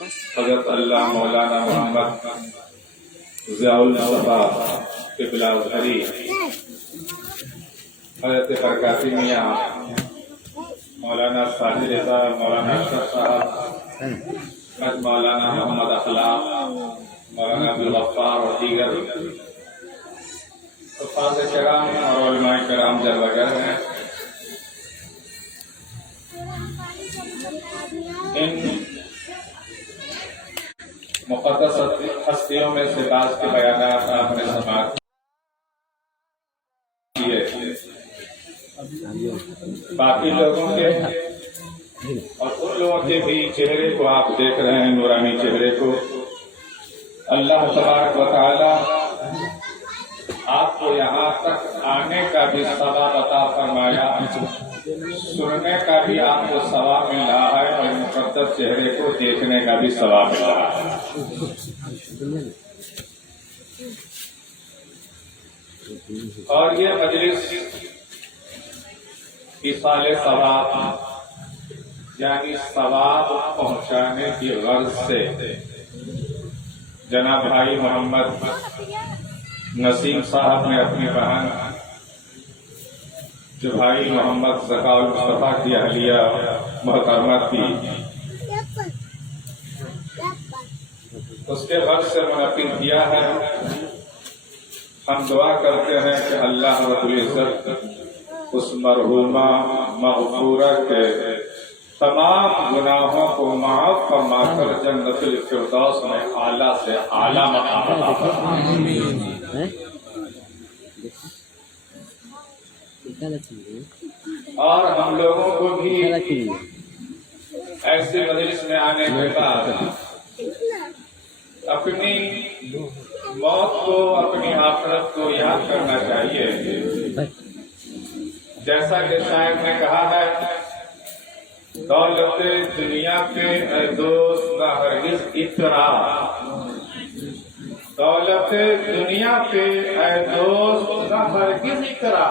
حضرت اللہ مولانا محمد ضیاء المصطفیٰ قبلہ الہری، حضرت برکاتی میاں، مولانا ساجد رضا، مولانا اشرف صاحب، مولانا محمد اخلاق، مولانا عبدالغفار اور دیگر حفاظ کرام اور علماء کرام جلوہ گر ہیں۔ ان مقدس ہستیوں میں سے بعض کے بیانات آپ نے سماعت کیے، باقی لوگوں کے اور ان لوگوں کے بھی چہرے کو آپ دیکھ رہے ہیں، نورانی چہرے کو۔ اللہ تبارک و تعالی آپ کو یہاں تک آنے کا بھی ثواب عطا فرمایا، سننے کا بھی آپ کو ثواب مل رہا ہے، اور مقدس چہرے کو دیکھنے کا بھی ثواب مل رہا ہے۔ اور یہ مجلس ایصال ثواب یعنی ثواب پہنچانے کی غرض سے جناب بھائی محمد نسیم صاحب نے اپنی بہن جو بھائی محمد ضیاء المصطفیٰ کی اہلیہ محترمہ تھی، اس کے غرض سے منعقد کیا ہے۔ ہم دعا کرتے ہیں کہ اللہ رب العزت اس مرحومہ مغفورہ کے تمام گناہوں کو معاف فرما کر جنت الفردوس میں اعلیٰ سے اعلیٰ مقام عطا فرمائے۔ اور ہم لوگوں کو بھی ایسے مجلس میں آنے کے بعد اپنی موت کو، اپنی آخرت کو یاد کرنا چاہیے۔ جیسا کہ شاعر نے کہا ہے، دولت دنیا کے اے دوست نہ ہرگز اترا، دولت دنیا کے اے دوست نہ ہرگز اترا،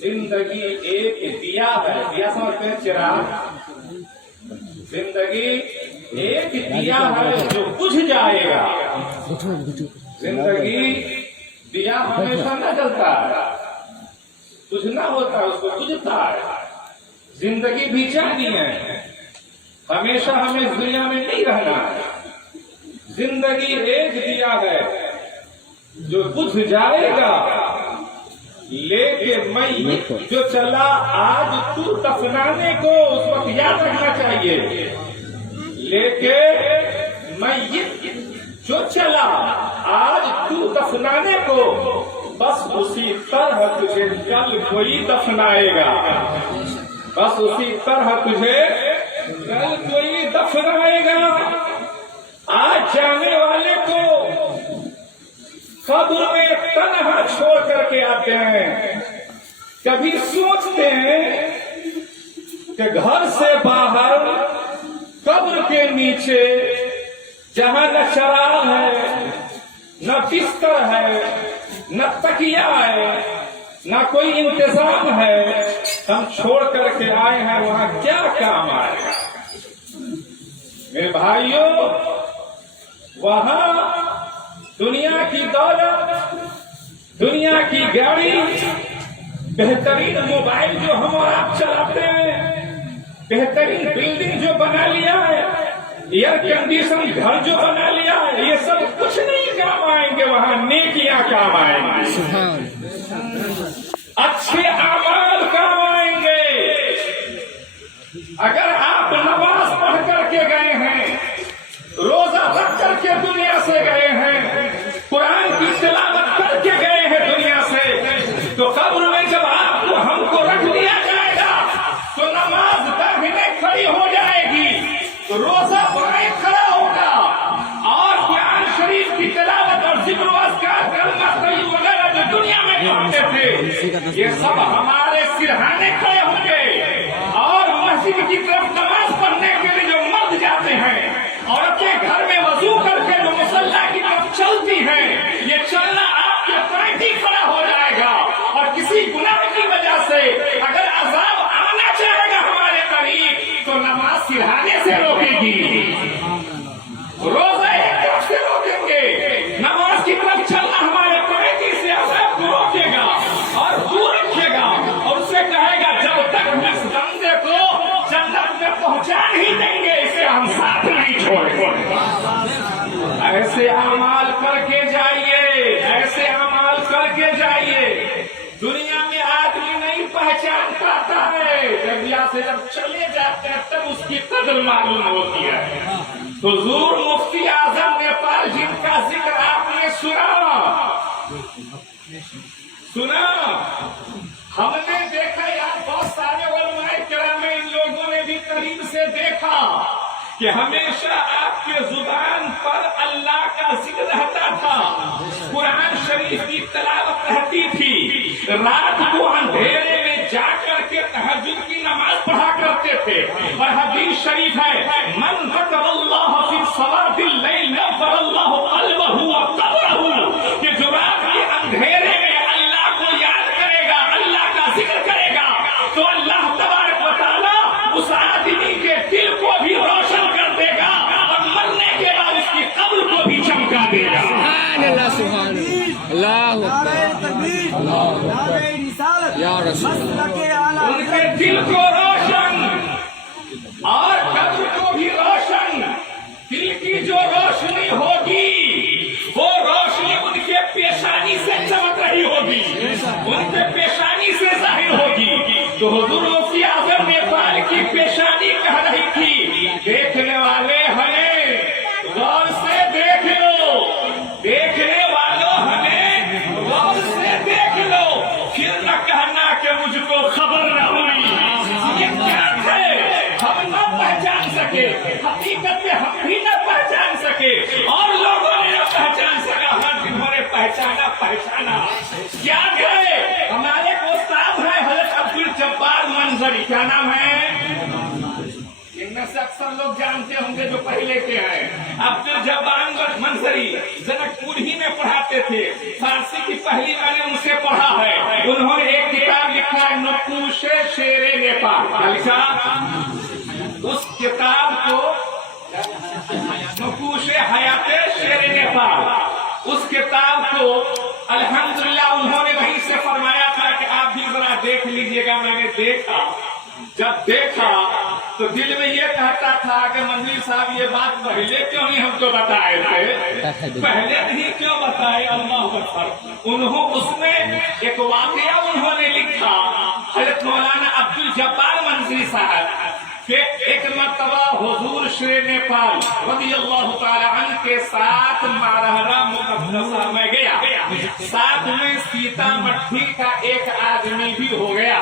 زندگی ایک دیا ہے، دیا سمجھتے ہیں چراغ، زندگی ایک دیا ہے جو بجھ جائے گا، زندگی دیا ہمیشہ نہ جلتا ہے، بجھنا ہوتا ہے، اس کو بجھتا ہے۔ زندگی بھی چاہتی ہے، ہمیشہ ہمیں اس دنیا میں نہیں رہنا ہے، زندگی ایک دیا ہے جو بجھ جائے گا، لے کے میت جو چلا آج تو دفنانے کو، اس وقت یاد رکھنا چاہیے، لے کے میت جو چلا آج تو دفنانے کو، بس اسی طرح تجھے کل کوئی دفنائے گا، بس اسی طرح تجھے کل کوئی دفنائے گا۔ آج جانے والے کو قبر میں تنہا چھوڑ کر کے آتے ہیں، کبھی سوچتے ہیں کہ گھر سے باہر قبر کے نیچے جہاں نہ چراغ ہے، نہ بستر ہے، نہ تکیہ ہے، نہ کوئی انتظام ہے، ہم چھوڑ کر کے آئے ہیں، وہاں کیا کام آئے گا؟ میرے بھائیوں، وہاں دنیا کی دولت، دنیا کی گاڑی، بہترین موبائل جو ہم اور آپ چلاتے ہیں، بہترین بلڈنگ جو بنا لیا ہے، ایئر کنڈیشن گھر جو بنا لیا ہے، یہ سب کچھ نہیں کام آئیں گے، وہاں نیکیاں کام آئیں گے، اچھے اعمال کام آئیں گے۔ اگر آپ نماز پڑھ کر کے گئے ہیں، روزہ رکھ کر کے دنیا سے گئے ہیں، قرآن کی تلاوت کر کے گئے ہیں دنیا سے، تو قبر میں جب آپ کو ہم کو رکھ دیا جائے گا تو نماز داہنے کھڑی ہو جائے گی، روزہ بائیں کھڑا ہوگا، اور قرآن شریف کی تلاوت اور ذکر و اذکار کلمہ طیب وغیرہ جو دنیا میں پڑھتے تھے، یہ سب ہمارے سرہانے کھڑے ہوں گے، اور مسجد کی طرف نماز پڑھنے کے لیے جو مرد جاتے ہیں، عورتیں گھر میں وضو کر کے جو مصلی کی طرف چلتی ہیں، یہ چلنا آپ کے پینٹ ہی کھڑا ہو جائے گا، اور کسی گناہ کی وجہ سے اگر عذاب آنا چاہے گا ہمارے قریب تو نماز سرہانے سے روکے گی۔ साथ नहीं छोड़ेंगे। ऐसे अमाल करके जाइए, ऐसे अमाल करके जाइए। दुनिया में आदमी नहीं पहचान पाता है, जब से जब चले जाते हैं तब उसकी कदर मालूम होती है। हुजूर मुफ्ती आजम नेपाल जिनका जिक्र आपने सुना, हमने देखा यार, बहुत सारे उलमाए किराम इन लोगों ने भी करीब से देखा कि हमेशा आपके जुबान पर अल्लाह का जिक्र रहता था, कुरान शरीफ की तिलावत रहती थी, रात को अंधेरे में जाकर के तहज्जुद की नमाज पढ़ा करते थे। और हदीस शरीफ है, मन ज़करल्लाह फी सलातिल लैल नज़रल्लाहु क़ल्बहु व क़ब्रहु, कि जो रात के अंधेरे में अल्लाह को याद करेगा, अल्लाह का जिक्र करेगा, तो अल्लाह तबारक व तआला उस आदमी के दिल को भी रोशन कर देगा और मरने के बाद उसकी कब्र को भी चमका देगा। सुभान अल्लाह, उनके दिल को रोशन और कब्र को भी रोशन। दिल की जो रोशनी होगी वो रोशनी उनके पेशानी से चमक रही होगी, उनके पेशानी से जाहिर होगी। तो हुजूर मुफ्ती आजम नेपाल की पेशानी कह रही थी, देखने वाले हमें गौर से देख लो, देखने वालों हमें गौर से देख लो, फिर न कहना कि मुझको खबर न हुई। ये क्या है, हम न पहचान सके, हकीकत में हम भी न पहचान सके और लोगों ने न पहचान सका, हर जिन्होंने पहचाना क्या है। हमारे उस्ताद है हज़रत अब्दुल जब्बार मंजरी, क्या नाम है, इनमें से अक्सर लोग जानते होंगे जो पहले के हैं। अब्दुल जब्बार मंजरी जनकपुर ही में पढ़ाते थे, फारसी की पहली मैंने उनसे पढ़ा है। उन्होंने एक किताब लिखा है, नकूशे शेरे नेपाल, क्या लिखा, उस किताब को नकूशे हयाते शेरे नेपाल, उस किताब को अल्हम्दुलिल्लाह उन्होंने वहीं से फरमाया था कि आप भी जरा देख लीजिएगा। मैंने देखा, जब देखा तो दिल में ये कहता था कि मंदिर साहब ये बात पहले क्यों नहीं हमको बताए थे, पहले नहीं क्यों बताए। अल्लाह अकबर। उन्होंने उसमें एक वाकया उन्होंने लिखा, हज़रत मौलाना अब्दुल जब्बार मंजरी साहब के एक मर्तबा हुजूर शेर नेपाल रज़ियल्लाहु ताला अन्हु के साथ मारहरा मुक़द्दसा में गया, साथ में सीतामढ़ी का एक आदमी भी हो गया।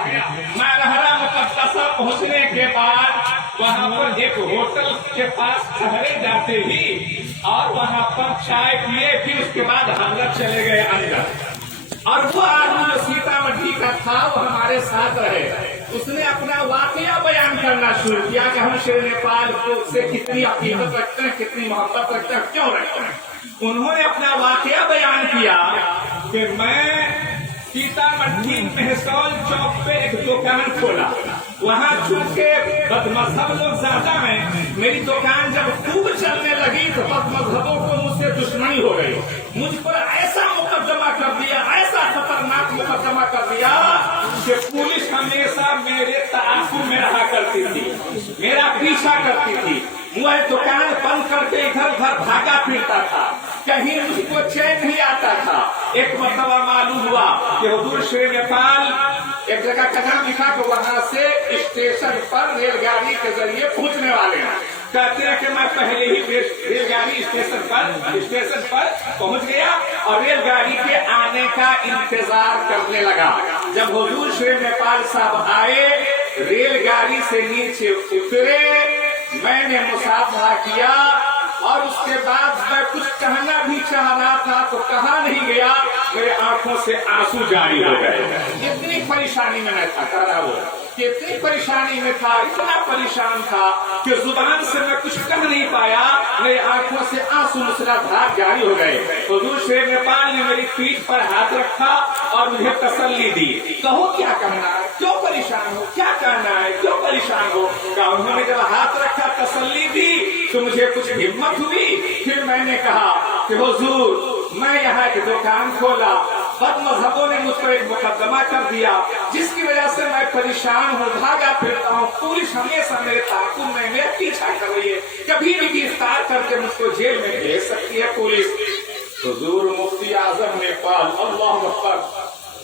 मारहरा मुक़द्दसा पहुंचने के बाद वहाँ पर एक होटल के पास ठहरे जाते ही और वहाँ पर चाय पिए, फिर उसके बाद हजरत चले गए अंदर। और वो आदमी जो सीतामढ़ी का था वो हमारे साथ रहे, उसने अपना वाकया बयान करना शुरू किया कि हम शेर नेपाल को से कितनी अकीदत रखते हैं, कितनी मोहब्बत रखते हैं, क्यों रखते हैं। उन्होंने अपना वाकया बयान किया कि मैं सीतामढ़ी मेहसौल चौक पे एक दुकान खोला, वहाँ चूंकि बदमजहब लोग ज्यादा हैं, मेरी दुकान जब खूब चलने लगी तो बदमजहबों को मुझसे दुश्मनी हो गई, मुझ पर ऐसा मुकदमा कर दिया, ऐसा खतरनाक मुकदमा कर दिया कि पुलिस हमेशा मेरे ताक़ुब में रहा करती थी, मेरा पीछा करती थी। मैं दुकान बंद करके इधर उधर भागा फिरता था, कहीं मुझको चैन नहीं आता था। एक मरतबा मालूम हुआ कि हुजूर शेर नेपाल एक जगह का नाम लिखा तो वहाँ से स्टेशन पर रेलगाड़ी के जरिए पहुँचने वाले हैं। कहते हैं कि मैं पहले ही रेलगाड़ी स्टेशन पर पहुँच गया और रेलगाड़ी के आने का इंतजार करने लगा। जब हुजूर शेर नेपाल साहब आए, रेलगाड़ी से नीचे उतरे, मैंने मुसाफा किया और उसके बाद मैं कुछ कहना भी चाह रहा था तो कहा नहीं गया, मेरे आंखों से आंसू जारी हो गए। इतनी परेशानी में मैं था, कह रहा वो कितनी परेशानी में था, इतना परेशान था कि जुबान से मैं कुछ कह नहीं पाया, मेरे आंखों से आंसू मुसलाधार जारी हो गए। हुजूर शेर नेपाल ने मेरी पीठ पर हाथ रखा और मुझे तसल्ली दी, कहो क्या कहना है, क्यों परेशान हो, क्या कहना है, क्यों परेशान हो। उन्होंने जब हाथ रखा, तसल्ली दी तो मुझे कुछ हिम्मत हुई। फिर मैंने कहा कि हुजूर मैं यहाँ एक दुकान खोला, बद मजहबों ने मुझ पर एक मुकदमा कर दिया, जिसकी वजह से मैं परेशान हूँ, भागा फिरता हूँ। पुलिस हमेशा मेरे ताकुब में मेरा पीछा कर रही है, कभी भी गिरफ्तार करके मुझको जेल में भेज सकती है पुलिस। हुजूर मुफ्ती आजम नेपाल अल्लाह अकबर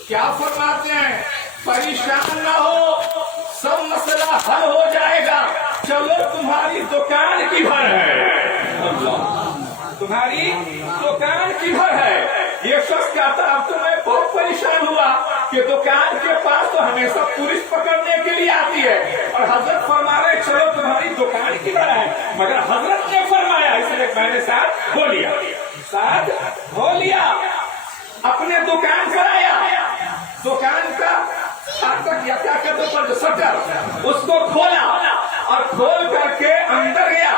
क्या फरमाते हैं, परेशान न हो, सब मसला हल हो जाएगा। चलो तुम्हारी दुकान किधर है? अल्लाह, तुम्हारी दुकान किधर है? ये शख्स कहता अब तो मैं बहुत परेशान हुआ कि दुकान के पास तो हमेशा पुलिस पकड़ने के लिए आती है, और हजरत फरमा रहे चलो तुम्हारी दुकान किधर है, मगर हजरत ने फरमाया, इसलिए मैंने साथ हो लिया, साथ हो लिया, अपने दुकान पर आया, दुकान का फाटक या क्या कहते पर जो शटर उसको खोला और खोल करके अंदर गया।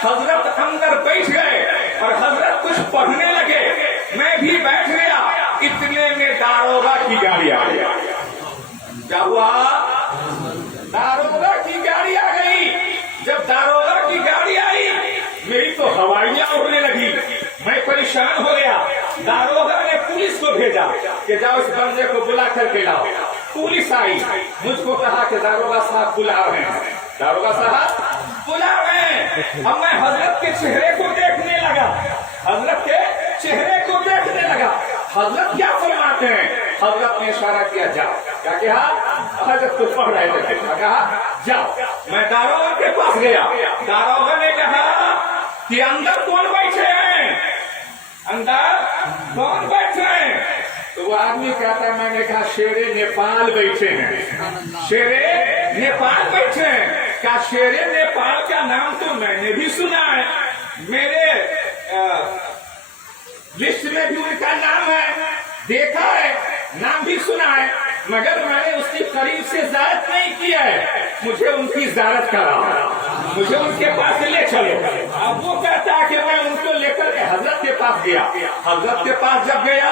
हजरत अंदर बैठ गए और हजरत कुछ पढ़ने लगे, मैं भी बैठ गया। इतने में दारोगा की गाड़ी आ गई। क्या हुआ? दारोगा की गाड़ी आ गई। जब दारोगा की गाड़ी आई, मेरी तो हवाइयां उड़ने लगी, मैं परेशान हो गया। दारोगा ने पुलिस को भेजा कि जाओ इस बंदे को बुला करके लाओ। पुलिस आई, मुझको कहा कि दारोगा साहब बुला रहे हैं, दारोगा साहब बुला रहे हैं। अब मैं हजरत के चेहरे को देखने लगा, हजरत के चेहरे को देखने लगा, हजरत क्या फरमाते हैं? हजरत ने इशारा किया जाओ। क्या कहा? हजरत को पढ़ रहे थे, क्या कहा? जाओ। मैं दारोगा के पास गया, दारोगा ने कहा कि अंदर कौन बैठे हैं, अंदर कौन बैठे हैं? तो वो आदमी कहता है, मैंने कहा शेरे नेपाल बैठे हैं, शेरे नेपाल बैठे हैं। क्या शेरे नेपाल का नाम तो मैंने भी सुना है, मेरे लिस्ट में भी उनका नाम है, देखा है, नाम भी सुना है, मगर मैंने उसकी करीब से ज़ियारत नहीं किया है। मुझे उनकी ज़ियारत कराओ, मुझे उनके पास ले चलो। अब वो कहता है कि मैं उनको लेकर के हजरत के पास गया। हजरत के पास जब गया,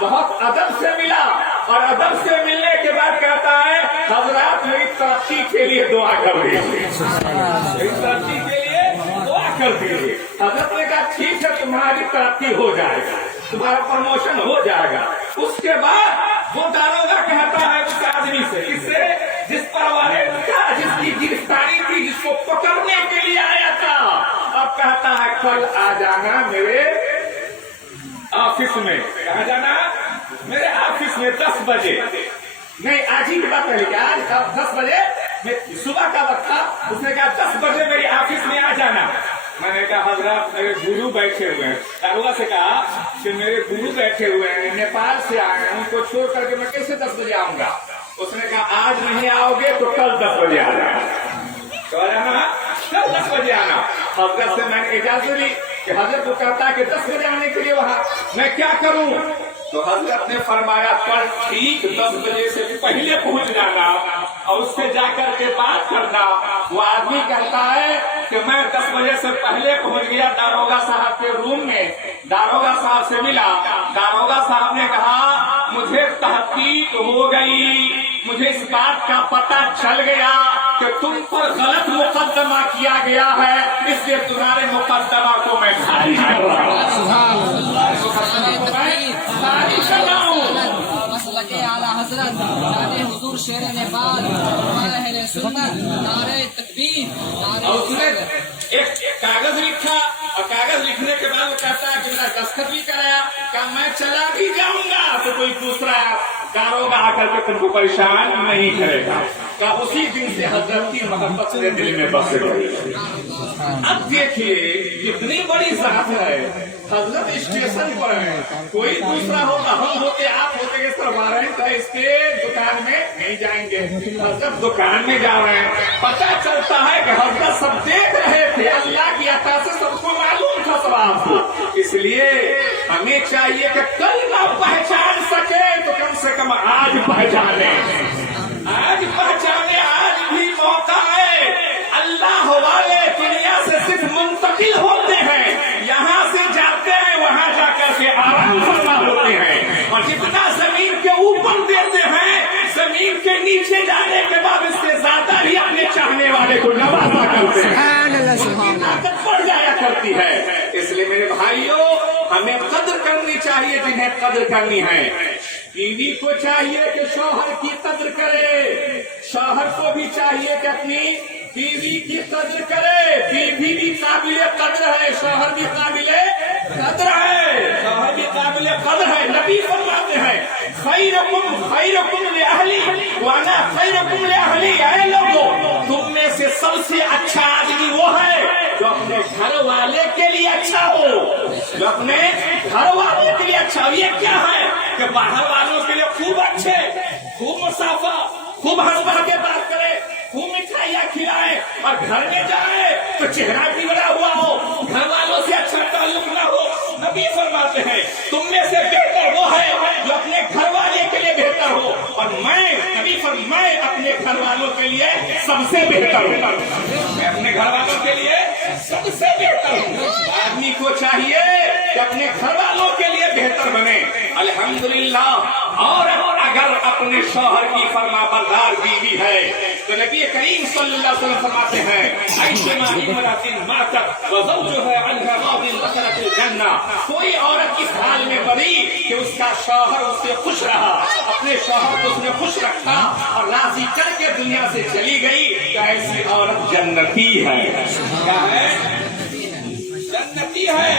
बहुत अदब से मिला, और अदब से मिलने के बाद कहता है, हजरत मेरी तरक्की के लिए दुआ कर दीजिए, मेरी तरक्की के लिए दुआ कर दीजिए। हजरत ने कहा ठीक है, तुम्हारी तरक्की हो जाएगा, तुम्हारा प्रमोशन हो जाएगा। उसके बाद वो दारोगा कहता है उस आदमी से, किससे? जिस पर वारंट था, जिसकी गिरफ्तारी थी, जिसको पकड़ने के लिए आया था। अब कहता है कल आ जाना मेरे ऑफिस में। कहा जाना? मेरे ऑफिस में 10 बजे। नहीं, आज ही की बात है, आज 10 बजे सुबह का वक्त था। उसने कहा 10 बजे मेरे ऑफिस में आ जाना। मैंने कहा हजरत मेरे गुरु बैठे हुए हैं। दारोगा से कहा कि मेरे गुरु बैठे हुए हैं, नेपाल से आए हैं, उनको छोड़ करके मैं कैसे 10 बजे आऊंगा? उसने कहा आज नहीं आओगे तो कल 10 बजे आ जाना, तो आना कल 10 बजे आना। हजरत से मैंने इजाजत ली कि हजरत को कहता है कि 10 बजे आने के लिए वहाँ मैं क्या करूँ? तो हजरत ने फरमाया कल ठीक 10 बजे से पहले पहुँच जाना और उससे जाकर के बात करना। वो आदमी कहता है कि मैं 10 बजे से पहले पहुँच गया दारोगा साहब के रूम में, दारोगा साहब से मिला। दारोगा साहब ने कहा मुझे तहकीक हो गई, मुझे इस बात का पता चल गया कि तुम पर गलत मुकदमा किया गया है, इसलिए तुम्हारे मुकदमा को मैं खारिज कर रहा हूँ। मसलक आला हजरत नारे हुजूर शेर नेपाल अहले सुन्नत नारे तकबीर नारे। उसने एक कागज लिखा और कागज लिखने के बाद वो कहता है कि मेरा दस्तखत भी कराया। क्या मैं चला भी जाऊंगा तो कोई दूसरा दारोगा आकर के तुमको परेशान नहीं करेगा। क्या उसी दिन से हजरत की मोहब्बत मेरे दिल में बस गई। अब देखिए कितनी बड़ी जात है, हजरत स्टेशन पर है, कोई दूसरा होगा, हम होते आप होते कि सर वारंट है इसके दुकान में नहीं जाएंगे, हजरत दुकान में जा रहे हैं। पता चलता है कि हजरत सब देख रहे थे, अल्लाह की अता से सबको मालूम था सवाब को। इसलिए हमें चाहिए कि कल ना पहचान सके तो कम से कम आज पहचाने, आज पहचाने। आज भी मौका है। अल्लाह वाले दुनिया से सिर्फ मुंतकिल होते हैं, यहाँ से जाते हैं वहाँ जाकर के आराम फरमा होते हैं, और जितना जमीन के ऊपर देते हैं जमीन के नीचे जाने के बाद इससे ज्यादा ही अपने चाहने वाले को नवाजा करते हैं, उनकी ताकत बढ़ जाया करती है। इसलिए मेरे भाइयों हमें कदर करनी चाहिए जिन्हें कदर करनी है। बीवी को चाहिए कि शौहर की कद्र करे, शौहर को भी चाहिए कि अपनी बीवी की कद्र करे। बीवी भी काबिले कद्र है, शौहर भी काबिले कद्र है, शौहर भी काबिले कद्र है। नबी फरमाते हैं खैरुकुम li ahli व अना खैरुकुम li ahli। ऐ लोगों, तुम में से सबसे अच्छा आदमी वो है जो अपने घर वाले के लिए अच्छा हो, जो अपने घर वाले के लिए अच्छा हो। ये क्या है कि बाहर वालों के लिए खूब अच्छे, खूब मुसाफा, खूब हंस भर के बात करे, खूब मिठाइयाँ खिलाए, और घर में जाए तो चेहरा बिगड़ा हुआ हो, घर वालों से अच्छा ताल्लुक ना हो। नबी फरमाते हैं तुम में से बेहतर वो है जो अपने घर वाले के लिए बेहतर हो, और मैं अपने घर वालों के लिए सबसे बेहतर हूँ, मैं अपने घर वालों के लिए सबसे बेहतर हूँ। आदमी को चाहिए कि अपने घर वालों के लिए बेहतर बने। अल्हम्दुलिल्लाह। और अगर अपने शौहर की फरमाबरदार बीवी है तो नबी करीम सल्लल्लाहु अलैहि वसल्लम फरमाते हैं ऐशमा इमरातिन मातत व ज़ौजुहा अन्हा रादिन दखलतिल जन्ना। कोई औरत इस हाल में मरी कि उसका शौहर उससे खुश रहा, अपने शौहर को उसने खुश रखा और राजी करके दुनिया से चली गई, तो ऐसी औरत जन्नती है। क्या है? जन्नती है।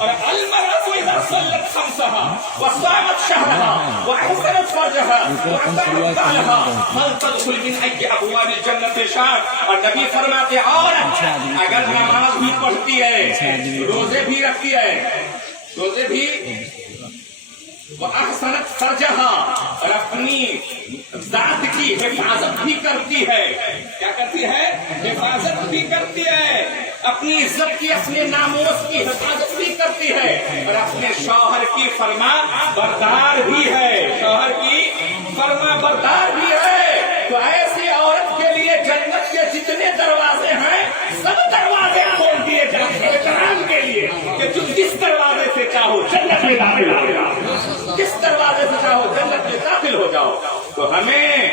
और अलमरअतु इज़ा सल्लत खम्सहा व सामत शहरहा व अहसनत फर्जहा व अताअत बालहा फलतदखुल मिन अय्यि अबवाबिल जन्नति शाअ। और नबी फरमाते औरत अगर नमाज भी पढ़ती है, रोजे भी रखती है, रोजे भी, वो अहसनत फर्जहा, और अपनी जात की हिफाजत भी करती है। क्या करती है? हिफाजत भी करती है, अपनी इज्जत की, अपने नामोस की हिफाजत भी करती है, और अपने शौहर की फरमा बरदार भी है, शौहर की फरमा बरदार भी है। तो ऐसी औरत के लिए जन्नत के जितने दरवाजे हैं सब दरवाजे खोल दिए जाएंगे जन्नत के लिए, कि तुम जिस दरवाजे से चाहो जन्नत में दाखिल हो जाओ, किस दरवाजे से चाहो जन्नत में दाखिल हो जाओ। तो हमें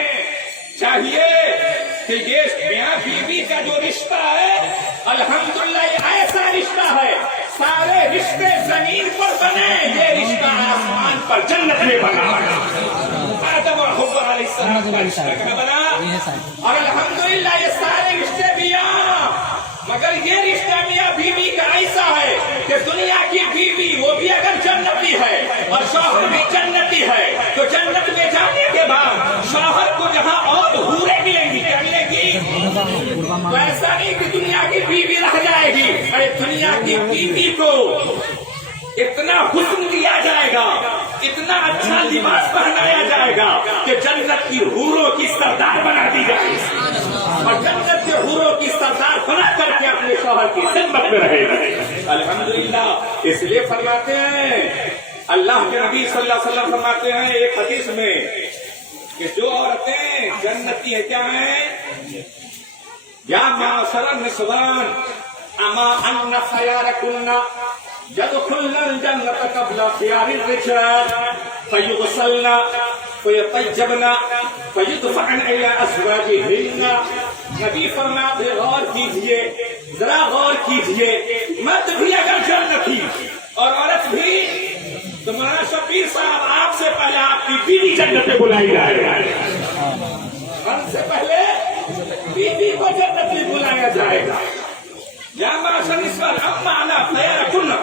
चाहिए कि ये मियां बीवी का जो रिश्ता है, अल्हम्दुलिल्लाह ये ऐसा रिश्ता है, सारे रिश्ते जमीन पर बने, ये रिश्ता आसमान पर जन्नत में बना। आदम और हव्वा अलैहिस्सलाम का रिश्ता कहाँ बना? और अल्हम्दुलिल्लाह ये सारे रिश्ते भी यहाँ, मगर ये रिश्ता मियां बीवी का ऐसा है कि दुनिया की बीवी वो भी अगर जन्नती है और शौहर भी जन्नती है, तो जन्नत में जाने के बाद शौहर को जहाँ और हूरें मिलेंगी, क्या मिलेंगी? तो ऐसा नहीं कि दुनिया की बीवी रह जाएगी, अरे दुनिया की बीवी को इतना हुस्न दिया जाएगा, इतना अच्छा लिबास पहनाया जाएगा कि जन्नत की हूरों की सरदार बना दी जाएगी, और जन्नत के हूरों की सरदार बना करके अपने शौहर की खिदमत में रहेगा। अल्हम्दुलिल्लाह। इसलिए फरमाते हैं अल्लाह के नबी सल्लल्लाहु अलैहि वसल्लम फरमाते हैं एक हदीस में कि जो औरतें जन्नती है क्या है? या माशरन निस्वान अमा अन्ना खयारकुन्ना यदखुलुल जन्नत क़ब्ला खियारिर रिजाल फयुगसलना फयतय्यबना फयुदफअन इला अज़वाजिहिन्ना। नबी फरमाते गौर कीजिए, जरा गौर कीजिए, मर्द भी अगर जन्नती और औरत भी, तो मौलाना शबीर साहब आपसे पहले आपकी बीवी जन्नत में बुलाई जाएगा, हमसे पहले बीवी को जन्नत में बुलाया जाएगा। या माशर निस्वान अम्मा अना खयारकुन्ना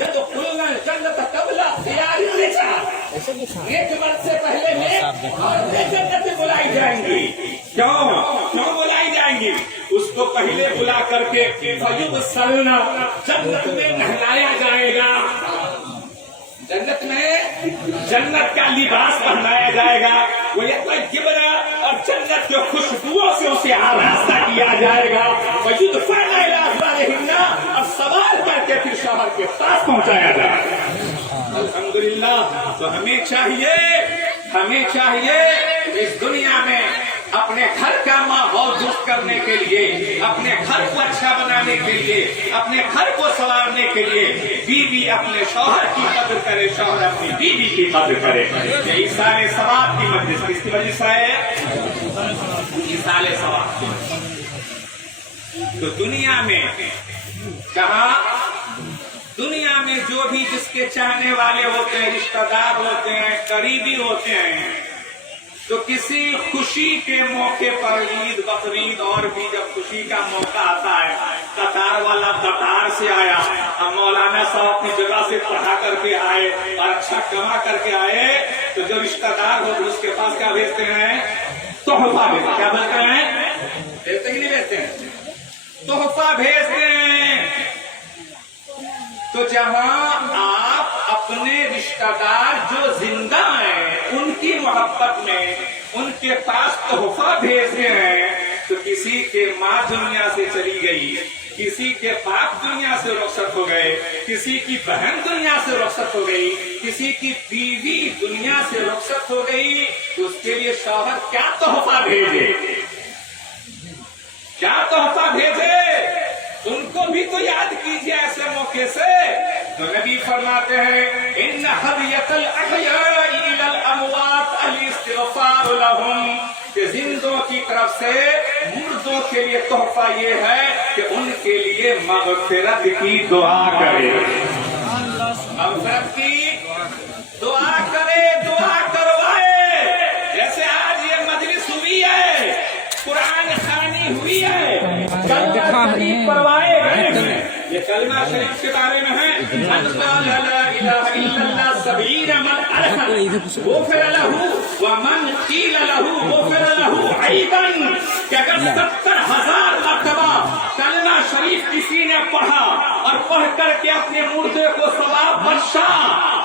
यदखुलुल जन्नत क़ब्ला खियारिर रिजाल। नेक मर्द से पहले नेक औरतें जन्नत में बुलाई जाएंगी। क्यों बुलाई जाएंगी? उसको पहले बुला करके फयुगसलना, जन्नत में नहलाया जाएगा, जन्नत में जन्नत का लिबास पहनाया जाएगा, वो यतय्यबना, और जन्नत के खुशबुओं से उसे आरास्ता किया जाएगा, वयुदफअन इला अज़वाजिहिन्ना, और सवार करके फिर शौहर के पास पहुंचाया जाएगा। अल्हम्दुलिल्लाह। तो हमें चाहिए इस दुनिया में अपने घर का माहौल दुरुस्त करने के लिए, अपने घर को अच्छा बनाने के लिए, अपने घर को संवारने के लिए बीवी अपने शौहर की कदर करे, शौहर अपनी बीवी की कदर करे। ये इसाले सवाब की मजलिस, किसकी मजलिस है? इसाले सवाब की मजलिस। तो दुनिया में कहा, दुनिया में जो भी जिसके चाहने वाले होते हैं, रिश्तेदार होते हैं, करीबी होते हैं, तो किसी खुशी के मौके पर ईद बकरीद और भी जब खुशी का मौका आता है, कतार वाला कतार से आया, अब मौलाना साहब अपनी जगह से पढ़ा करके आए और अच्छा कमा करके आए, तो जो रिश्तेदार हो उसके पास क्या भेजते हैं? तोहफा भेजते। क्या बोलते हैं? भेजते कि नहीं भेजते हैं? तोहफा भेजते हैं। तो जहां आप अपने रिश्तेदार जो जिंदा हैं उनकी मोहब्बत में उनके पास तोहफा भेजते हैं, तो किसी के माँ दुनिया से चली गई, किसी के बाप दुनिया से रुखसत हो गए, किसी की बहन दुनिया से रुखसत हो गई, किसी की बीवी दुनिया से रुखसत हो गई, तो उसके लिए शौहर क्या तोहफा भेजे? क्या तोहफा भेजे? उनको भी तो याद कीजिए ऐसे मौके से। तो नबी फरमाते हैं इन हदियतल अहयाई इलल अमवात अल इस्तिगफार लहुम, कि जिंदों की तरफ से मुर्दों के लिए तोहफा ये है कि उनके लिए मगफिरत की दुआ करे, मगफिरत की दुआ करे, दुआ करवाए। जैसे आज ये मजलिस हुई है, कुरान खानी हुई है, कलमा शरीफ पढ़वाए गए हैं। ये कलमा शरीफ के बारे में है, अगर 70,000 मरतबा कलमा शरीफ किसी ने पढ़ा और पढ़ करके अपने मुर्दे को सवाब बख्शा,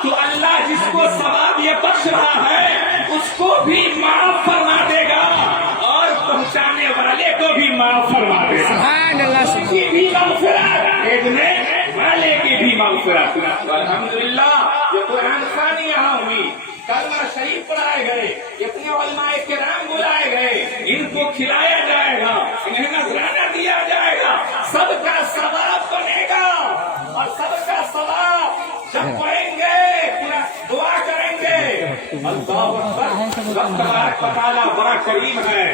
तो अल्लाह जिसको सवाब ये बख्श रहा है उसको भी माफ फरमा देगा और पहुंचाने वाले को भी माफ फरमा देगा। उसकी भी मग़फ़िरत, भेजने वाले की भी मग़फ़िरत। अल्हम्दुलिल्लाह ये कुरान खानी यहाँ हुई, कलमा शरीफ पढ़ाए गए, इतने उलमाए किराम बुलाए गए, इनको खिलाया जाएगा, इन्हें नजराना दिया जाएगा, सबका सवाब बनेगा। और सबका सवाब जब पढ़ेंगे दुआ करेंगे, अल्लाह अकबर, तबारक व तआला बड़ा करीम है।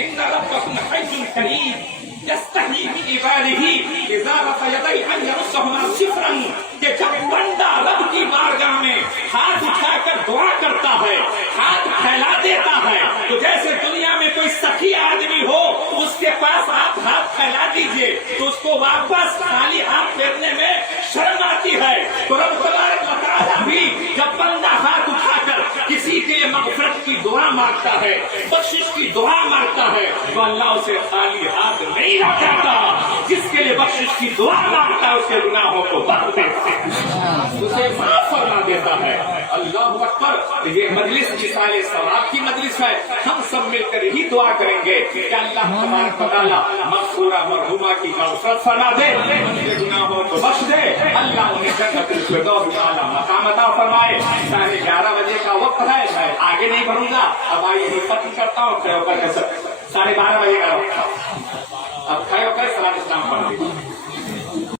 इन्ना रब्बकुम हय्युन करीम यस्तही मिन इबादिही इज़ा रफ़अ यदैहि अन यरुस्सहुमा सिफ़रन, कि जब बंदा रब की बारगाह में हाथ उठाकर दुआ करता है, हाथ फैला देता है, तो जैसे दुनिया में कोई सखी आदमी हो उसके पास आप हाथ फैला दीजिए तो उसको वापस खाली हाथ फेरने में शर्म आती है। तो रब तबारक व तआला भी जब बंदा हाथ उठाकर किसी के लिए मग़फ़िरत की दुआ मांगता है, बख्शिश की दुआ मांगता है, तो अल्लाह उसे खाली हाथ नहीं रखता। जिसके लिए बख्शिश की दुआ मांगता है उसके गुनाहों को बख्श देता है, उसे माफ फरमा देता है। अल्लाह अकबर। ये मजलिस मिसाल सवाब की मजलिस है, हम सब मिलकर ही दुआ करेंगे कि अल्लाह तबारक व तआला मग़फ़ूरा मरहूमा की मग़फ़िरत फरमा दे, उनके गुनाहों को बख्श दे, अल्लाह उन्हें जन्नतुल फ़िरदौस में आला मकाम अता फरमाए। 11:30 बजे का वक्त है, मैं आगे नहीं बढ़ूंगा, अब आइए खत्म करता हूँ। 12:30 बजे का वक्त, अब खड़े होकर सलात इस्लाम पढ़ लीजिए।